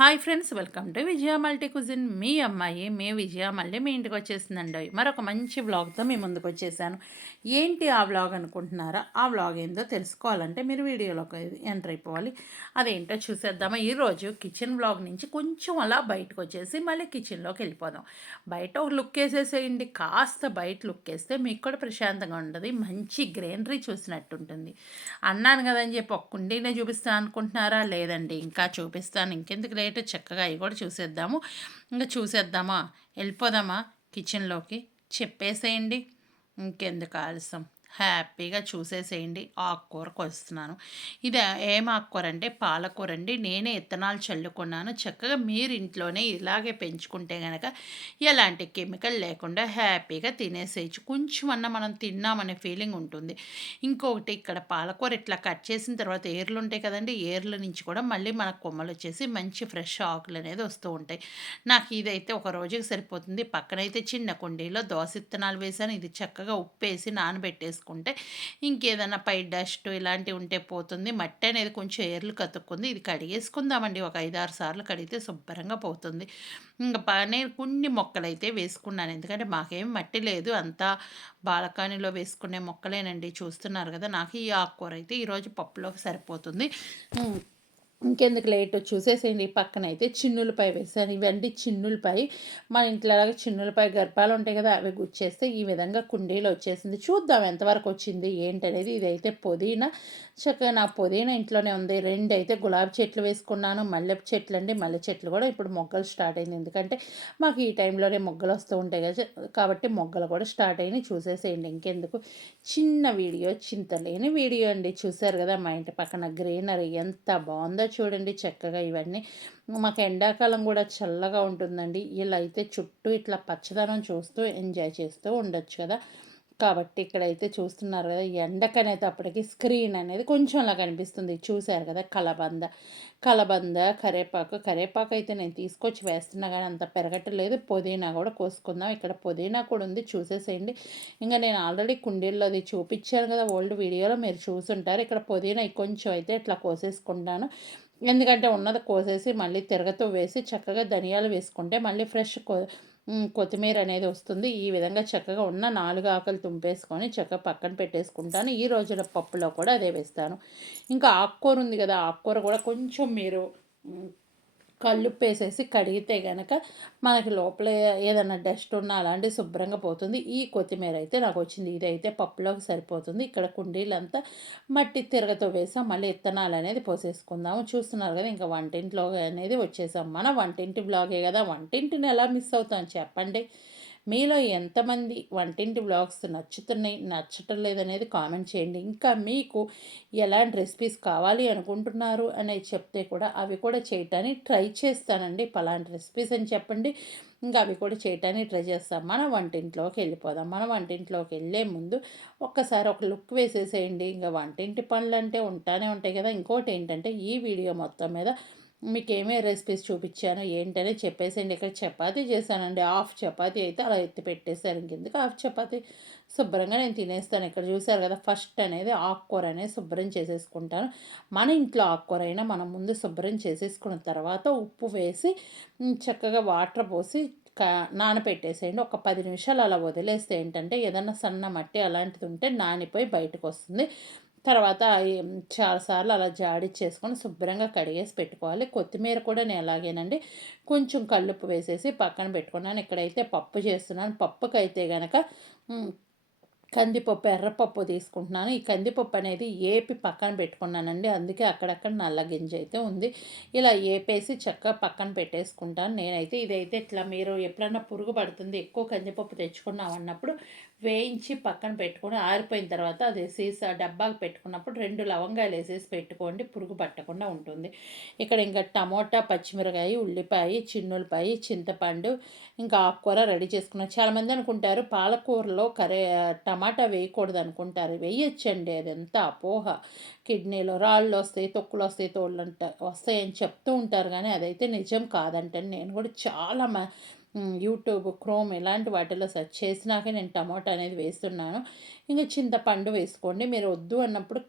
Hi friends, welcome to Vijaya multi cuisine. మీ అమ్మాయి మీ విజయ మళ్ళీ మీ ఇంటికి వచ్చేసిందండి. మరొక మంచి వ్లాగ్తో మీ ముందుకు వచ్చేసాను. ఏంటి ఆ వ్లాగ్ అనుకుంటున్నారా? ఆ వ్లాగ్ ఏందో తెలుసుకోవాలంటే మీరు వీడియోలోకి ఎంటర్ అయిపోవాలి. అదేంటో చూసేద్దామా. ఈరోజు కిచెన్ వ్లాగ్ నుంచి కొంచెం అలా బయటకు వచ్చేసి మళ్ళీ కిచెన్లోకి వెళ్ళిపోదాం. బయట ఒక లుక్ వేసేసేయండి. కాస్త బయట లుక్ వేస్తే మీకు కూడా ప్రశాంతంగా ఉంటుంది. మంచి గ్రీనరీ చూసినట్టు ఉంటుంది. అన్నాను కదని చెప్పి ఒక కుండీనే చూపిస్తాను అనుకుంటున్నారా? లేదండి, ఇంకా చూపిస్తాను. ఇంకెందుకు లేట్, చక్కగా అవి కూడా చూసేద్దాము. ఇంకా చూసేద్దామా, వెళ్ళిపోదామా కిచెన్లోకి? చెప్పేసేయండి, ఇంకెందుకు ఆలస్యం, హ్యాపీగా చూసేసేయండి. ఆకుకూరకు వస్తున్నాను. ఇది ఏం ఆకుకూర అంటే పాలకూర అండి. నేనే ఇత్తనాలు చల్లుకున్నాను. చక్కగా మీరు ఇంట్లోనే ఇలాగే పెంచుకుంటే కనుక ఎలాంటి కెమికల్ లేకుండా హ్యాపీగా తినేసేయచ్చు. కొంచెం అన్న మనం తిన్నామనే ఫీలింగ్ ఉంటుంది. ఇంకొకటి, ఇక్కడ పాలకూర ఇట్లా కట్ చేసిన తర్వాత ఏర్లు ఉంటాయి కదండి, ఏర్ల నుంచి కూడా మళ్ళీ మనకు కొమ్మలు వచ్చేసి మంచి ఫ్రెష్ ఆకులు అనేది వస్తూ ఉంటాయి. నాకు ఇదైతే ఒక రోజుకి సరిపోతుంది. పక్కనైతే చిన్న కుండీలో దోస ఇత్తనాలు వేసాను. ఇది చక్కగా ఉప్పేసి నానబెట్టేసుకుంటే ఇంకేదైనా పై డస్ట్ ఇలాంటివి ఉంటే పోతుంది. మట్టి అనేది కొంచెం ఏర్లు కతుక్కుంది. ఇది కడిగేసుకుందామండి. ఒక 5-6 సార్లు కడిగితే శుభ్రంగా పోతుంది. ఇంకా నేను కొన్ని మొక్కలైతే వేసుకున్నాను. ఎందుకంటే మాకేం మట్టి లేదు, అంతా బాలకానీలో వేసుకునే మొక్కలేనండి. చూస్తున్నారు కదా. నాకు ఈ ఆకుకూర అయితే ఈరోజు పప్పులోకి సరిపోతుంది. ఇంకెందుకు లేట్, చూసేసేయండి. పక్కన అయితే చిన్నులపై వేసాను. ఇవన్నీ చిన్నులపై, మన ఇంట్లో చిన్నులపై గర్భాలు ఉంటాయి కదా, అవి గుచ్చేస్తే ఈ విధంగా కుండీలో వచ్చేసింది. చూద్దాం ఎంతవరకు వచ్చింది ఏంటనేది. ఇదైతే పుదీనా. చక్కగా నా పుదీనా ఇంట్లోనే ఉంది. 2 అయితే గులాబీ చెట్లు వేసుకున్నాను. మల్లె చెట్లు అండి. మల్లె చెట్లు కూడా ఇప్పుడు మొగ్గలు స్టార్ట్ అయింది. ఎందుకంటే మాకు ఈ టైంలోనే మొగ్గలు వస్తూ ఉంటాయి కదా, కాబట్టి మొగ్గలు కూడా స్టార్ట్ అయినాయి. చూసేసేయండి, ఇంకెందుకు. చిన్న వీడియో, చింతలేని వీడియో అండి. చూసారు కదా మా ఇంటి పక్కన గ్రీనరీ ఎంత బాగుందో చూడండి. చక్కగా ఇవన్నీ మాకు ఎండాకాలం కూడా చల్లగా ఉంటుందండి. ఇలా అయితే చుట్టూ ఇట్లా పచ్చదనం చూస్తూ ఎంజాయ్ చేస్తూ ఉండొచ్చు కదా. కాబట్టి ఇక్కడైతే చూస్తున్నారు కదా, ఎండకనేటప్పటికి స్క్రీన్ అనేది కొంచెం అలా కనిపిస్తుంది. చూశారు కదా, కలబంద కరేపాకు అయితే నేను తీసుకొచ్చి వేస్తున్నా కానీ అంత పెరగట్లేదు. పుదీనా కూడా కోసుకుందాం. ఇక్కడ పుదీనా కూడా ఉంది, చూసేసేయండి. ఇంకా నేను ఆల్రెడీ కుండీల్లో అది చూపించాను కదా, ఓల్డ్ వీడియోలో మీరు చూసుంటారు. ఇక్కడ పుదీనా కొంచెం అయితే ఇట్లా కోసేసుకుంటాను. ఎందుకంటే ఉన్నది కోసేసి మళ్ళీ తిరగతో వేసి చక్కగా ధనియాలు వేసుకుంటే మళ్ళీ ఫ్రెష్ కొత్తిమీర అనేది వస్తుంది. ఈ విధంగా చక్కగా ఉన్న 4 ఆకులు తుంపేసుకొని చక్కగా పక్కన పెట్టేసుకుంటాను. ఈ రోజుల పప్పులో కూడా అదే వేస్తాను. ఇంకా ఆకుకూర ఉంది కదా, ఆకుకూర కూడా కొంచెం మీరు కల్లుప్పేసేసి కడిగితే గనక మనకి లోపల ఏదైనా డస్ట్ ఉన్నా అలాంటివి శుభ్రంగా పోతుంది. ఈ కొత్తిమీర అయితే నాకు వచ్చింది. ఇదైతే పప్పులోకి సరిపోతుంది. ఇక్కడ కుండీలంతా మట్టి తిరగతో వేసాం. మళ్ళీ ఇత్తనాలు అనేది పోసేసుకుందాము. చూస్తున్నారు కదా, ఇంకా వంటింట్లో అనేది వచ్చేసాం. మన వంటింటి బ్లాగే కదా, వంటింటిని ఎలా మిస్ అవుతాం చెప్పండి. మీలో ఎంతమంది వంటింటి వ్లాగ్స్ నచ్చుతున్నాయి, నచ్చటం లేదనేది కామెంట్ చేయండి. ఇంకా మీకు ఎలాంటి రెసిపీస్ కావాలి అనుకుంటున్నారు అనేది చెప్తే కూడా అవి కూడా చేయటానికి ట్రై చేస్తానండి. పలాంటి రెసిపీస్ అని చెప్పండి, ఇంకా అవి కూడా చేయటానికి ట్రై చేస్తాం. మన వంటింట్లోకి వెళ్ళిపోదాం. మన వంటింట్లోకి వెళ్ళే ముందు ఒక్కసారి ఒక లుక్ వేసేసేయండి. ఇంకా వంటింటి పనులు అంటే ఉంటానే ఉంటాయి కదా. ఇంకోటి ఏంటంటే, ఈ వీడియో మొత్తం మీద మీకు ఏమేమి రెసిపీస్ చూపించాను ఏంటనే చెప్పేసేయండి. ఇక్కడ చపాతీ చేశానండి. హాఫ్ చపాతీ అయితే అలా ఎత్తి పెట్టేశారు. ఇంకెందుకు హాఫ్ చపాతీ, శుభ్రంగా నేను తినేస్తాను. ఇక్కడ చూసారు కదా, ఫస్ట్ అనేది ఆకుకూర అనేది శుభ్రం చేసేసుకుంటాను. మన ఇంట్లో ఆకుకూర అయినా మనం ముందు శుభ్రం చేసేసుకున్న తర్వాత ఉప్పు వేసి చక్కగా వాటర్ పోసి నానపెట్టేసేయండి. ఒక 10 నిమిషాలు అలా వదిలేస్తే ఏంటంటే ఏదన్నా సన్న మట్టి అలాంటిది ఉంటే నానిపోయి బయటకు వస్తుంది. తర్వాత చాలాసార్లు అలా జాడిచ్చేసుకొని శుభ్రంగా కడిగేసి పెట్టుకోవాలి. కొత్తిమీర కూడా నేను అలాగేనండి, కొంచెం కల్లుప్పు వేసేసి పక్కన పెట్టుకున్నాను. ఇక్కడైతే పప్పు చేస్తున్నాను. పప్పుకైతే గనక కందిపప్పు, ఎర్రపప్పు తీసుకుంటున్నాను. ఈ కందిపప్పు అనేది ఏపి పక్కన పెట్టుకున్నానండి. అందుకే అక్కడక్కడ నల్ల గింజ అయితే ఉంది. ఇలా ఏపేసి చక్కగా పక్కన పెట్టేసుకుంటాను. నేనైతే ఇదైతే ఇట్లా, మీరు ఎప్పుడన్నా పురుగు పడుతుంది ఎక్కువ కందిపప్పు తెచ్చుకున్నాం అన్నప్పుడు వేయించి పక్కన పెట్టుకొని ఆరిపోయిన తర్వాత అది సీసా డబ్బాకు పెట్టుకున్నప్పుడు 2 లవంగాలు వేసేసి పెట్టుకోండి, పురుగు పట్టకుండా ఉంటుంది. ఇక్కడ ఇంకా టమోటా, పచ్చిమిరకాయ, ఉల్లిపాయ, చిన్నులపాయ, చింతపండు, ఇంకా ఆకుకూర రెడీ చేసుకున్నాను. చాలామంది అనుకుంటారు పాలకూరలో టమాటా వేయకూడదు అనుకుంటారు. వేయొచ్చండి, అది ఎంత అపోహ. కిడ్నీలో రాళ్ళు వస్తాయి, తొక్కులు వస్తాయి, తోళ్ళంట వస్తాయని చెప్తూ ఉంటారు, కానీ అదైతే నిజం కాదంటండి. నేను కూడా చాలా యూట్యూబ్, క్రోమ్ ఇలాంటి వాటిలో సెర్చ్ చేసినాకే నేను టమాటా అనేది వేస్తున్నాను. ఇంక చింతపండు వేసుకోండి. మీరు వద్దు అన్నప్పుడు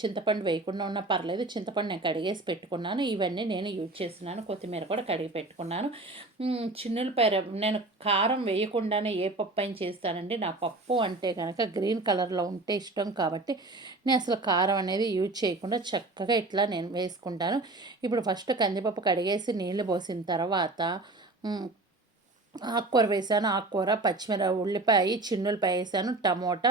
చింతపండు వేయకుండా ఉన్నా పర్లేదు. చింతపండు నేను కడిగేసి పెట్టుకున్నాను. ఇవన్నీ నేను యూజ్ చేస్తున్నాను. కొత్తిమీర కూడా కడిగి పెట్టుకున్నాను. చిన్నులపాయ నేను కారం వేయకుండానే ఏ పప్పు అయినా చేస్తానండి. నా పప్పు అంటే గనక గ్రీన్ కలర్‌లో ఉంటే ఇష్టం కాబట్టి నేను అసలు కారం అనేది యూజ్ చేయకుండా చక్కగా ఇట్లా నేను వేసుకుంటాను. ఇప్పుడు ఫస్ట్ కందిపప్పు కడిగేసి నీళ్లు పోసిన తర్వాత హ్మ్. ఆకుకూర వేశాను. ఆకుకూర, ఉల్లిపాయ, చిన్నులపాయ వేశాను. టమోటా,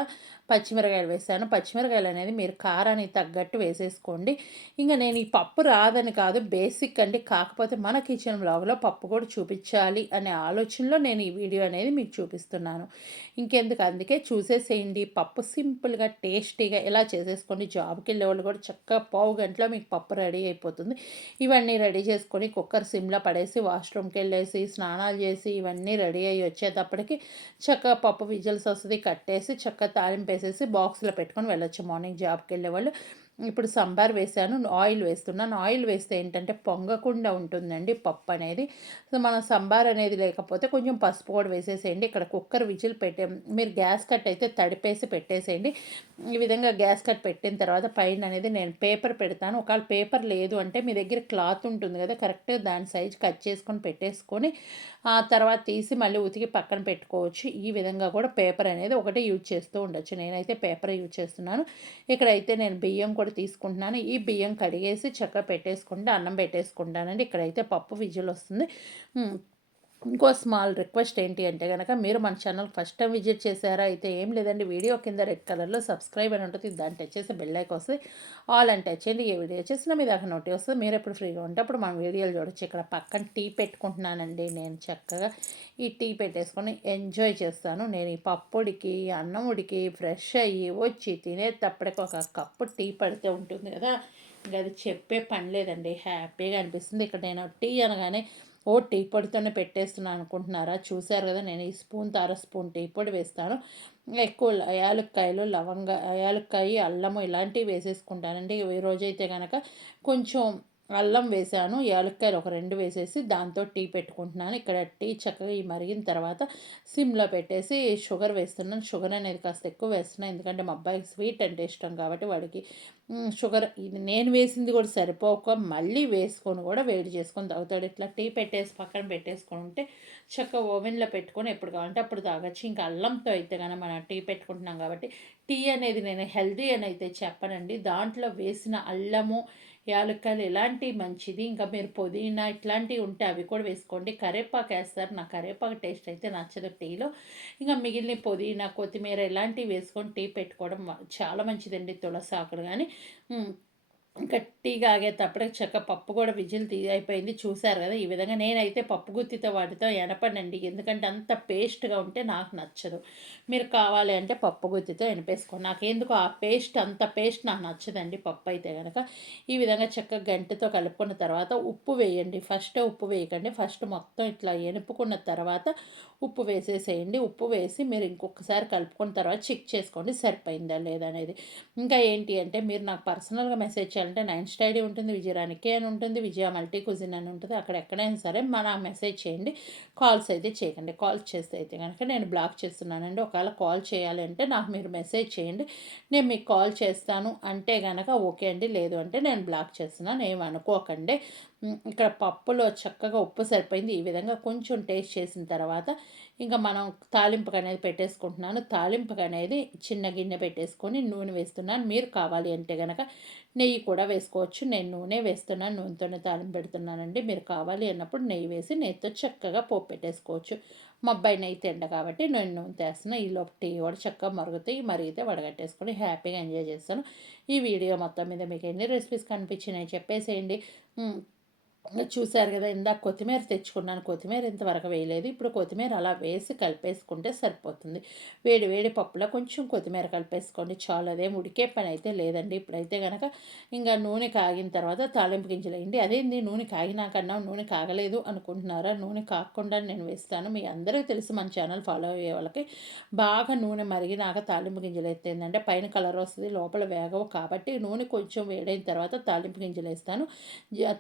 పచ్చిమిరకాయలు వేశాను. పచ్చిమిరకాయలనేది మీరు కారానికి తగ్గట్టు వేసేసుకోండి. ఇంక నేను ఈ పప్పు రాదని కాదు, బేసిక్ అండి. కాకపోతే మన కిచెన్ వ్లాగ్‌లో పప్పు కూడా చూపించాలి అనే ఆలోచనలో నేను ఈ వీడియో అనేది మీకు చూపిస్తున్నాను. ఇంకెందుకు అందుకే చూసేసేయండి. పప్పు సింపుల్‌గా, టేస్టీగా ఇలా చేసేసుకోండి. జాబ్‌కెళ్ళేవాళ్ళు కూడా చక్కగా పావు గంటలో మీకు పప్పు రెడీ అయిపోతుంది. ఇవన్నీ రెడీ చేసుకొని కుక్కర్ సిమ్‌లో పడేసి వాష్‌రూమ్‌కెళ్ళేసి స్నానాలు చేసి ఇవన్నీ రెడీ అయ్యి వచ్చేటప్పటికి చక్కగా పప్పు విజిల్స్ వస్తది. కట్టేసి చక్కగా తాలింపేసేసి బాక్స్‌లో పెట్టుకొని వెళ్ళొచ్చు మార్నింగ్ జాబ్‌కెళ్ళేవాళ్ళు. ఇప్పుడు సంబార్ వేశాను. ఆయిల్ వేస్తున్నాను. ఆయిల్ వేస్తే ఏంటంటే పొంగకుండా ఉంటుందండి పప్పనేది. సో, మనం సంబార్ అనేది లేకపోతే కొంచెం పసుపు కూడా వేసేసేయండి. ఇక్కడ కుక్కర్ విజిల్ మీరు గ్యాస్ కట్ అయితే తడిపేసి పెట్టేసేయండి. ఈ విధంగా గ్యాస్ కట్ పెట్టిన తర్వాత పైన అనేది నేను పేపర్ పెడతాను. ఒకవేళ పేపర్ లేదు అంటే మీ దగ్గర క్లాత్ ఉంటుంది కదా! కరెక్ట్‌గా దాని సైజ్ కట్ చేసుకొని పెట్టేసుకొని ఆ తర్వాత తీసి మళ్ళీ ఉతికి పక్కన పెట్టుకోవచ్చు. ఈ విధంగా కూడా పేపర్ అనేది ఒకటే యూజ్ చేస్తూ ఉండొచ్చు. నేనైతే పేపరే యూజ్ చేస్తున్నాను. ఇక్కడైతే నేను బియ్యం కూడా తీసుకుంటున్నాను. ఈ బియ్యం కడిగేసి చక్కగా పెట్టేసుకుంటే అన్నం పెట్టేసుకుంటానండి. ఇక్కడైతే పప్పు విజిల్ వస్తుంది. హ్మ్. ఇంకో స్మాల్ రిక్వెస్ట్ ఏంటి అంటే గనక మీరు మన ఛానల్ ఫస్ట్ టైం విజిట్ చేశారా అయితే ఏం లేదండి, వీడియో కింద రెడ్ కలర్‌లో సబ్స్క్రైబ్ అని ఉంటుంది. దాన్ని టచ్ చేస్తే బెల్ ఐకాన్ వస్తది. ఆల్ అని టచ్ చేయండి. ఏ వీడియో చేసినా మీ దాకా నోటి వస్తది. మీరెప్పుడు ఫ్రీగా ఉంటే అప్పుడు మన వీడియోలు చూడొచ్చు. ఇక్కడ పక్కన టీ పెట్టుకుంటున్నానండి. నేను చక్కగా ఈ టీ పెట్టేసుకొని ఎంజాయ్ చేస్తాను. నేను ఈ పప్పుడికి, అన్నం ఉడికి, ఫ్రెష్ అయ్యి వచ్చి తినేటప్పటికి ఒక కప్పు టీ పడితే ఉంటుంది కదా! ఇంక అది చెప్పే పని లేదండి. హ్యాపీగా అనిపిస్తుంది. ఇక్కడ నేను టీ అనగానే టీ పొడితోనే పెట్టేస్తున్నాను అనుకుంటున్నారా? చూసారు కదా! నేను ఈ స్పూన్‌తో అర స్పూన్ టీ పొడి వేస్తాను. ఎక్కువ యాలుక్కాయలు, యాలుక్కాయి, అల్లము ఇలాంటివి వేసేసుకుంటానండి. ఈ రోజైతే గనక కొంచెం అల్లం వేశాను. యాలుక్కాయలు ఒక 2 వేసేసి దాంతో టీ పెట్టుకుంటున్నాను. ఇక్కడ టీ చక్కగా ఈ మరిగిన తర్వాత సిమ్‌లో పెట్టేసి షుగర్ వేస్తున్నాను. షుగర్ అనేది కాస్త ఎక్కువ వేస్తున్నాను. ఎందుకంటే మా అబ్బాయికి స్వీట్ అంటే ఇష్టం కాబట్టి వాడికి షుగర్ ఇది నేను వేసింది కూడా సరిపోక మళ్ళీ వేసుకొని కూడా వేడి చేసుకొని తాగుతాడు. ఇట్లా టీ పెట్టేసి పక్కన పెట్టేసుకొని ఉంటే చక్కగా ఓవెన్‌లో పెట్టుకొని ఎప్పుడు కావాలంటే అప్పుడు తాగొచ్చు. ఇంకా అల్లంతో అయితే గనక మనం టీ పెట్టుకుంటున్నాం కాబట్టి టీ అనేది నేను హెల్తీ అని అయితే చెప్పనండి. దాంట్లో వేసిన అల్లము, యాలక్కాయలు ఇలాంటివి మంచిది. ఇంకా మీరు పుదీనా ఇట్లాంటివి ఉంటే అవి కూడా వేసుకోండి. కరివేపాకు ఏస్తారు. నాకు కరివేపాకు టేస్ట్ అయితే నచ్చదు టీలో. ఇంక మిగిలిన పుదీనా, కొత్తిమీర ఇలాంటివి వేసుకొని టీ పెట్టుకోవడం చాలా మంచిదండి. తులసి ఆకులు గాని. హ్మ్. గట్టిగా ఆగేటప్పటికి పప్పు కూడా విజిల్ అయిపోయింది. చూసారు కదా! ఈ విధంగా నేనైతే పప్పు గుత్తితో వాటితో ఎనపనండి. ఎందుకంటే అంత పేస్ట్‌గా ఉంటే నాకు నచ్చదు. మీరు కావాలి అంటే పప్పు గుత్తితో ఎనపేసుకోండి. నాకెందుకో ఆ పేస్ట్ అంత పేస్ట్ నాకు నచ్చదండి పప్పు అయితే గనక. ఈ విధంగా చక్కగా గంటెతో కలుపుకున్న తర్వాత ఉప్పు వేయండి. ఫస్టే ఉప్పు వేయకండి. ఫస్ట్ మొత్తం ఇట్లా ఎనుపుకున్న తర్వాత ఉప్పు వేసేసేయండి. ఉప్పు వేసి మీరు ఇంకొకసారి కలుపుకున్న తర్వాత చెక్ చేసుకోండి సరిపోయిందా లేదా అనేది. ఇంకా ఏంటి అంటే మీరు నాకు పర్సనల్‌గా మెసేజ్ చేయాలంటే నా ఇన్‌స్టా ఐడీ ఉంటుంది. విజయరాణికే అని ఉంటుంది. విజయ మల్టీ కుజిన్ అని ఉంటుంది. అక్కడ ఎక్కడైనా సరే నాకు మెసేజ్ చేయండి. కాల్స్ అయితే చేయకండి. కాల్స్ చేస్తే అయితే గనక నేను బ్లాక్ చేస్తున్నానండి. ఒకవేళ కాల్ చేయాలి అంటే నాకు మీరు మెసేజ్ చేయండి. నేను మీకు కాల్ చేస్తాను అంటే గనక ఓకే అండి. లేదు అంటే నేను బ్లాక్ చేస్తున్నాను. ఏమి అనుకోకండి. ఇక్కడ పప్పులో చక్కగా ఉప్పు సరిపోయింది. ఈ విధంగా కొంచెం టేస్ట్ చేసిన తర్వాత ఇంకా మనం తాలింపుకనేది పెట్టేసుకుంటున్నాను. తాలింపుకనేది చిన్న గిన్నె పెట్టేసుకొని నూనె వేస్తున్నాను. మీరు కావాలి అంటే గనక నెయ్యి కూడా వేసుకోవచ్చు. నేను నూనె వేస్తున్నాను. నూనెతోనే తాలింపు పెడుతున్నానండి. మీరు కావాలి అన్నప్పుడు నెయ్యి వేసి నెయ్యితో చక్కగా పోపు పెట్టేసుకోవచ్చు. మా అబ్బాయి నెయ్యి తిండ కాబట్టి నేను నూనె తీస్తున్నా. ఈలోపు టీ కూడా చక్కగా మరుగుతాయి. మరిగితే వడగట్టేసుకొని హ్యాపీగా ఎంజాయ్ చేస్తాను. ఈ వీడియో మొత్తం మీద మీకు ఎన్ని రెసిపీస్ కనిపించినాయి చెప్పేసేయండి. చూసారు కదా! ఇందాక కొత్తిమీర తెచ్చుకున్నాను. కొత్తిమీర ఇంతవరకు వేయలేదు. ఇప్పుడు కొత్తిమీర అలా వేసి కలిపేసుకుంటే సరిపోతుంది. వేడి వేడి పప్పులో కొంచెం కొత్తిమీర కలిపేసుకోండి చాలు. అదేం ఉడికే పని అయితే లేదండి. ఇప్పుడైతే గనక ఇంగా నూనె కాగిన తర్వాత తాలింపు గింజలేయండి. అదేంది నూనె కాగినాకన్నా నూనె కాగలేదు అనుకుంటున్నారా? నూనె కాగకుండా నేను వేస్తాను. మీ అందరికీ తెలుసు మన ఛానల్ ఫాలో అయ్యే వాళ్ళకి. బాగా నూనె మరిగినాక తాలింపు గింజలు ఎత్తే ఏందంటే పైన కలర్ వస్తది. లోపల వేగవు కాబట్టి నూనె కొంచెం వేడైన తర్వాత తాలింపు గింజలేస్తాను.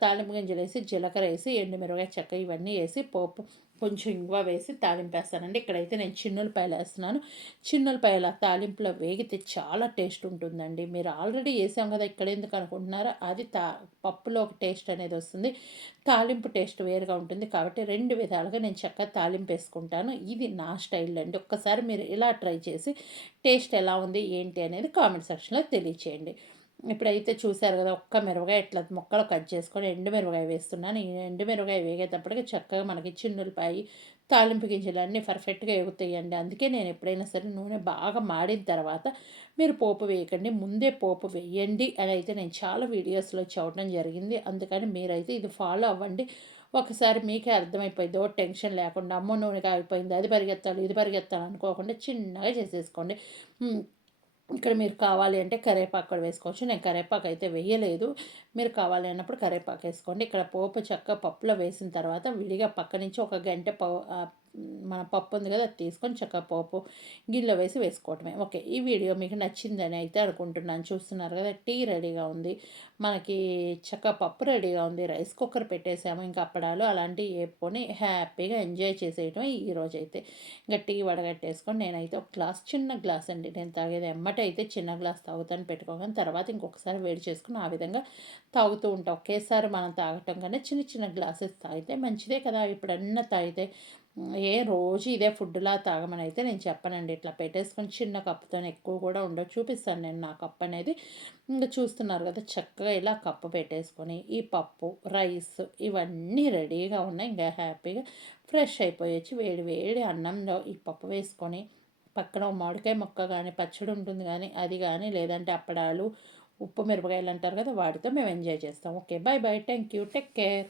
తాలింపు గింజలేసి వేసి జీలకర్ర వేసి ఎండుమిరపకాయ చెక్క ఇవన్నీ వేసి పోపు కొంచెం ఇంగువ వేసి తాలింపేస్తానండి. ఇక్కడైతే నేను చిన్నులపాయలు వేస్తున్నాను. చిన్నులపాయల తాలింపులో వేగితే చాలా టేస్ట్ ఉంటుందండి. మీరు ఆల్రెడీ వేసాం కదా ఇక్కడ ఎందుకు అనుకుంటున్నారో, అది పప్పులో ఒక టేస్ట్ అనేది వస్తుంది, తాలింపు టేస్ట్ వేరుగా ఉంటుంది. కాబట్టి 2 విధాలుగా నేను చక్కగా తాలింపు వేసుకుంటాను. ఇది నా స్టైల్ అండి. ఒక్కసారి మీరు ఇలా ట్రై చేసి టేస్ట్ ఎలా ఉంది ఏంటి అనేది కామెంట్ సెక్షన్లో తెలియచేయండి. ఇప్పుడైతే చూసారు కదా, ఒక్క మిరపకాయ ఇట్లా ముక్కలు కట్ చేసుకొని ఎండు మిరపకాయ వేస్తున్నాను. ఈ ఎండు మిరపకాయ వేగేటప్పటికి చక్కగా మనకి చిన్నులపాయి తాలింపు గింజలు అన్నీ పర్ఫెక్ట్గా ఎగుతాయండి. అందుకే నేను ఎప్పుడైనా సరే నూనె బాగా మాడిన తర్వాత మీరు పోపు వేయకండి, ముందే పోపు వేయండి అని అయితే నేను చాలా వీడియోస్లో చూడడం జరిగింది. అందుకని మీరైతే ఇది ఫాలో అవ్వండి. ఒకసారి మీకే అర్థమైపోయింది. ఓ టెన్షన్ లేకుండా అమ్మో నూనె కాగిపోయింది, అది పరిగెత్తాలి ఇది పరిగెత్తాలి అనుకోకుండా చిన్నగా చేసేసుకోండి. ఇక్కడ మీరు కావాలి అంటే కరివేపాకు కూడా వేసుకోవచ్చు. నేను కరివేపాకు అయితే వేయలేదు. మీరు కావాలి అన్నప్పుడు కరివేపాకు వేసుకోండి. ఇక్కడ పోపు చక్కగా పప్పులో వేసిన తర్వాత విడిగా పక్క నుంచి ఒక గంట మన పప్పు ఉంది కదా, అది తీసుకొని చక్కగా పోపు గిన్నెలో వేసి వేసుకోవటమే. ఓకే, ఈ వీడియో మీకు నచ్చిందని అయితే అనుకుంటున్నాను. చూస్తున్నారు కదా, టీ రెడీగా ఉంది, మనకి చక్కగా పప్పు రెడీగా ఉంది, రైస్ కుక్కర్ పెట్టేసాము, ఇంకా అప్పడాలు అలాంటివి వేపుకొని హ్యాపీగా ఎంజాయ్ చేసేయటమే ఈరోజైతే. ఇంకా టీ వడగట్టేసుకొని నేనైతే ఒక గ్లాస్, చిన్న గ్లాస్ అండి నేను తాగేది, ఎమ్మటే అయితే చిన్న గ్లాస్ తాగుతాను పెట్టుకోగానే, తర్వాత ఇంకొకసారి వేడి చేసుకుని ఆ విధంగా తాగుతూ ఉంటాం. ఒకేసారి మనం తాగటం కన్నా చిన్న చిన్న గ్లాసెస్ తాగితే మంచిదే కదా. ఇప్పుడన్నా తాగితే రోజు ఇదే ఫుడ్లా తాగమని అయితే నేను చెప్పనండి. ఇట్లా పెట్టేసుకొని చిన్న కప్పుతో ఎక్కువ కూడా ఉండవు, చూపిస్తాను నేను నా కప్ అనేది. ఇంకా చూస్తున్నారు కదా, చక్కగా ఇలా కప్పు పెట్టేసుకొని ఈ పప్పు రైస్ ఇవన్నీ రెడీగా ఉన్నాయి. ఇంకా హ్యాపీగా ఫ్రెష్ అయిపోయొచ్చు. వేడి వేడి అన్నంలో ఈ పప్పు వేసుకొని పక్కన మామిడికాయ ముక్క కానీ పచ్చడి ఉంటుంది కానీ అది కానీ, లేదంటే అప్పడాలు ఉప్పు మిరపకాయలు అంటారు కదా, వాటితో మేము ఎంజాయ్ చేస్తాం. Okay, bye bye, thank you, take care.